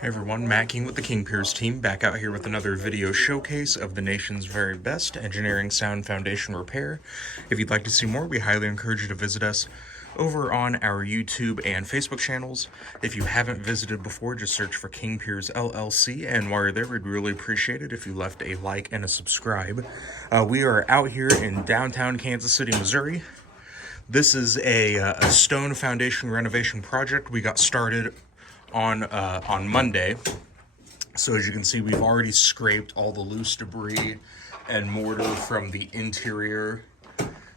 Hey everyone, Matt King with the King Piers team, back out here with another video showcase of the nation's very best engineering sound foundation repair. If you'd like to see more, we highly encourage you to visit us over on our YouTube and Facebook channels. If you haven't visited before, just search for King Piers LLC, and while you're there, we'd really appreciate it if you left a like and a subscribe. We are out here in downtown Kansas City, Missouri. This is a stone foundation renovation project. We got started on Monday. So as you can see, we've already scraped all the loose debris and mortar from the interior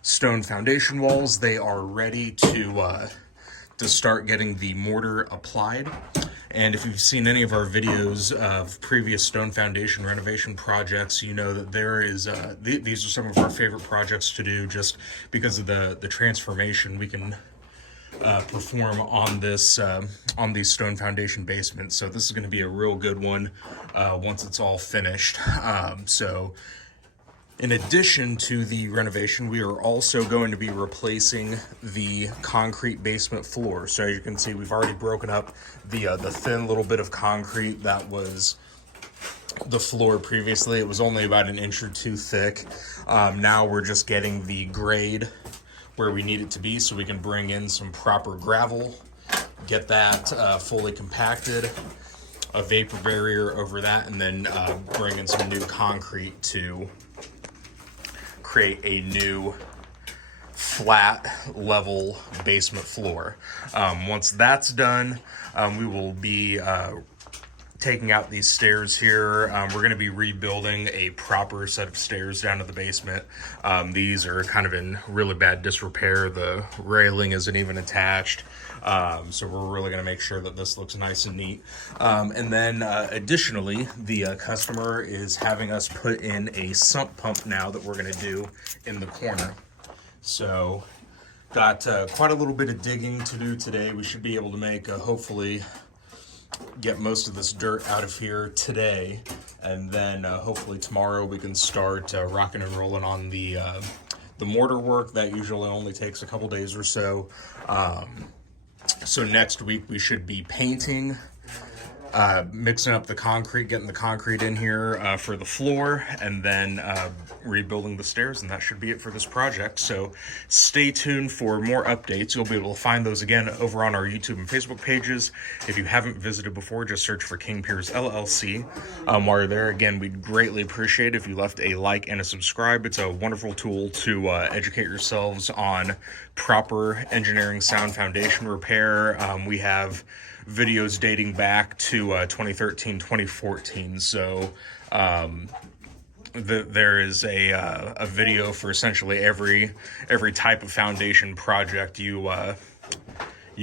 stone foundation walls. They are ready to start getting the mortar applied. And if you've seen any of our videos of previous stone foundation renovation projects, you know that there is these are some of our favorite projects to do, just because of the transformation we can perform on this on these stone foundation basements. So this is going to be a real good one once it's all finished. So in addition to the renovation, we are also going to be replacing the concrete basement floor. So as you can see, we've already broken up the thin little bit of concrete that was the floor previously. It was only about an inch or two thick. Now we're just getting the grade where we need it to be, so we can bring in some proper gravel, get that fully compacted, a vapor barrier over that, and then bring in some new concrete to create a new flat level basement floor. Once that's done, we will be taking out these stairs here. We're going to be rebuilding a proper set of stairs down to the basement. These are kind of in really bad disrepair. The railing isn't even attached. So we're really going to make sure that this looks nice and neat. And then additionally, the customer is having us put in a sump pump now that we're going to do in the corner. So got quite a little bit of digging to do today. We should be able to make hopefully get most of this dirt out of here today, and then hopefully tomorrow we can start rocking and rolling on the mortar work. That usually only takes a couple days or so. So next week we should be painting, mixing up the concrete, getting the concrete in here for the floor, and then rebuilding the stairs, and that should be it for this project. So stay tuned for more updates. You'll be able to find those again over on our YouTube and Facebook pages. If you haven't visited before, just search for King Piers LLC. While you're there, again, we'd greatly appreciate if you left a like and a subscribe. It's a wonderful tool to educate yourselves on proper engineering sound foundation repair. We have videos dating back to 2013, 2014. So there is a video for essentially every type of foundation project you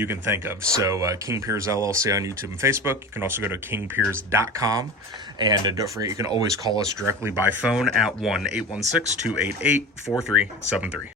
can think of. So King Piers LLC on YouTube and Facebook. You can also go to kingpiers.com, and don't forget, you can always call us directly by phone at 1-816-288-4373.